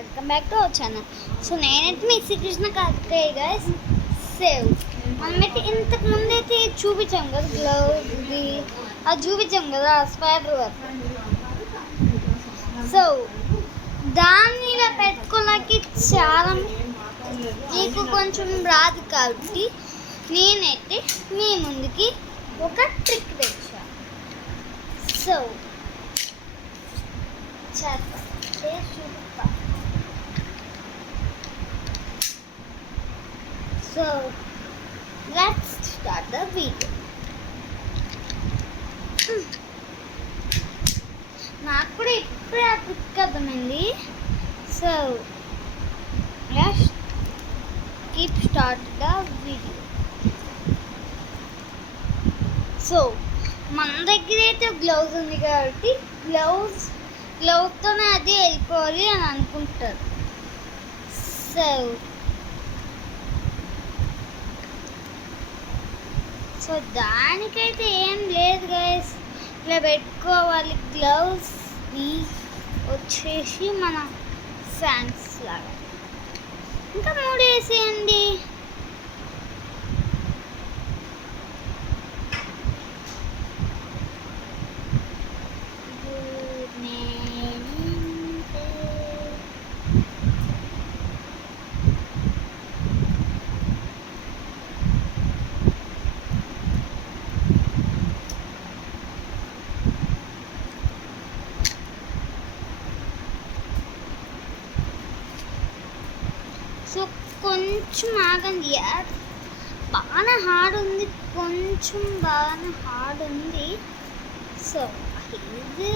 Welcome back to our channel. So నేనైతే మీకు Srikrishna Karthikeya guys save మనమైతే ఇంతకు ముందు అయితే చూపించాం కదా, గ్లౌజ్ది అది చూపించాం కదా, స్పైడర్ వర్క్. సో దాన్ని ఇలా పెట్టుకోవడానికి చాలా మీకు కొంచెం రాదు కాబట్టి నేనైతే మీ ముందుకి ఒక ట్రిక్ తెచ్చాను. సో చూపిస్తా. So let's start the video. నాకు కూడా ఇప్పుడే ఆ ట్రిక్ అర్థమైంది. So let's keep start the video. So మన దగ్గర అయితే గ్లౌజ్ ఉంది కాబట్టి గ్లౌజ్తోనే అది వెళ్ళిపోవాలి అని అనుకుంటారు. సో దానికైతే ఏం లేదు గైస్, ఇలా పెట్టుకోవాలి. గ్లౌజ్ని వచ్చేసి మన ఫ్యాన్స్ లాగా ఇంకా 3 వేసేయండి. సో కొంచెం ఆగండి, బాగానే హార్డ్ ఉంది, కొంచెం బాగానే హార్డ్ ఉంది. సో ఇది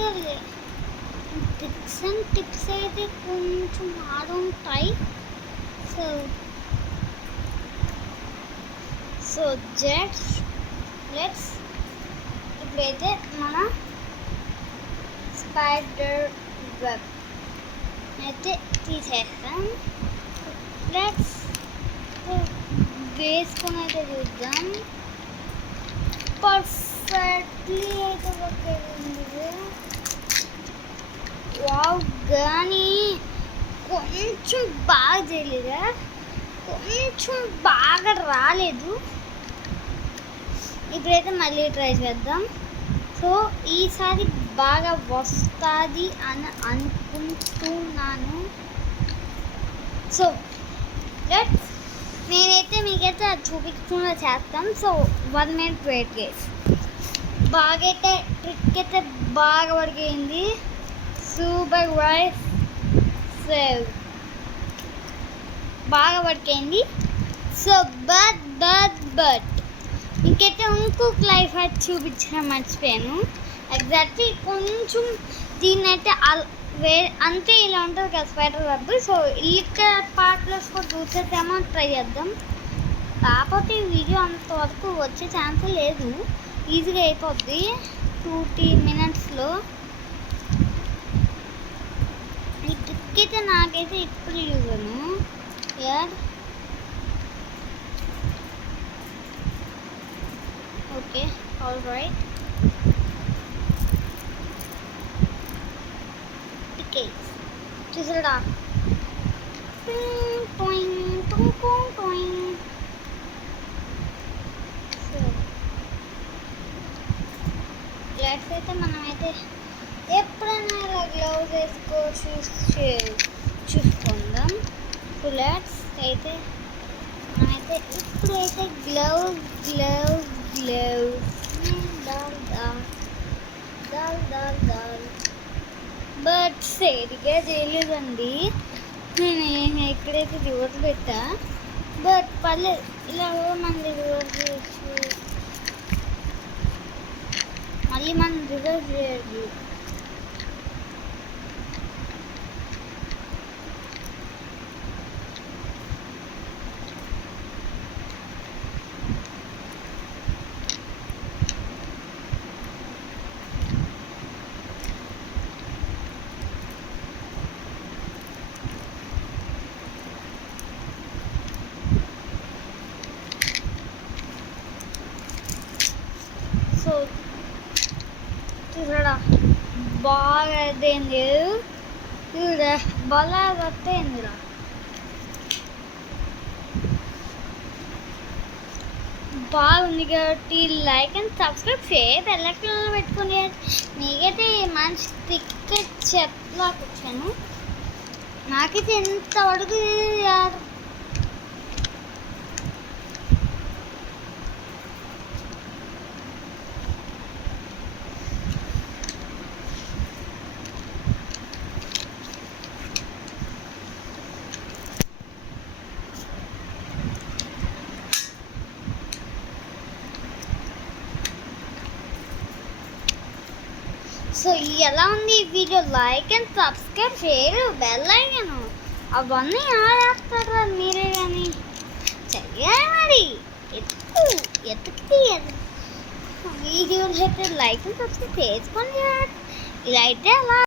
ట్రిక్స్ అండ్ టిప్స్ అయితే కొంచెం హార్డ్ ఉంటాయి. సో లెట్స్ ఇప్పుడైతే మన స్పైడర్ వెబ్ అయితే తీసేస్తాం. లెట్స్ వేసుకొని అయితే చూద్దాం. పర్ఫెక్ట్లీ అయితే ఉంది. వావ్, కానీ కొంచెం బాగా చేయలేదా, కొంచెం బాగా రాలేదు. ఇప్పుడైతే మళ్ళీ ట్రై చేద్దాం. సో ఈసారి బాగా వస్తుంది అని అనుకుంటున్నాను. సో నేనైతే మీకైతే అది చూపించకుండా చేస్తాం. సో 1 minute వెయిట్ చేసి బాగా అయితే ట్రిక్ అయితే బాగా పడిపోయింది. సూపర్ వైస్ సేవ్ బాగా పడిపోయింది. సో బట్ ఇంకైతే ఇంకొక లైఫ్ అయితే చూపించడం మర్చిపోయాను. ఎగ్జాక్ట్లీ కొంచెం దీన్నైతే అంతే ఇలా ఉంటుంది కదా స్పైడర్ వెబ్. సో ఇక్కడ పార్ట్లెస్ కూడా చూసేద్దామో ట్రై చేద్దాం. కాకపోతే ఈ వీడియో అంతవరకు వచ్చే ఛాన్స్ లేదు, ఈజీగా అయిపోద్ది 2-3 minutesలో. ఈ ట్రిక్ అయితే నాకైతే ఇప్పుడు చూసాను యార్. Okay, all right. చూసాడా, గ్లాస్ అయితే మనమైతే ఎప్పుడైనా ఇలా గ్లౌజ్ వేసుకో చూసుకుందాం. సో గ్లాస్ అయితే మనమైతే ఇప్పుడైతే గ్లౌజ్ బట్ సరిగా చేయలేదండి. నేను ఎక్కడైతే రివర్స్ పెట్టా, బట్ పర్లేదు. ఇలా మళ్ళీ రివర్స్ చేయొచ్చు, మళ్ళీ మనం రివర్స్ చేయాలి. సో చూసాడా బాగా అయింది. చూడ బాగా ఇందులో బాగుంది కాబట్టి లైక్ అండ్ సబ్స్క్రైబ్ చేయి, బెల్ ఐకాన్ పెట్టుకుని. నీకైతే మంచి టికెట్ చెట్లాకి వచ్చాను. నాకైతే ఎంత అడుగు యార్. సో ఎలా ఉంది ఈ వీడియో? లైక్ అండ్ సబ్స్క్రైబ్ చేయరు, బెల్ ఐకాన్ అవన్నీ ఆడేస్తారా మీరే కానీ చెయ్యాలి మరి. ఎత్తుకి వీడియోలు అయితే లైక్ అండ్ సబ్స్క్రైబ్ చేసుకోండి. ఇలా అయితే అలా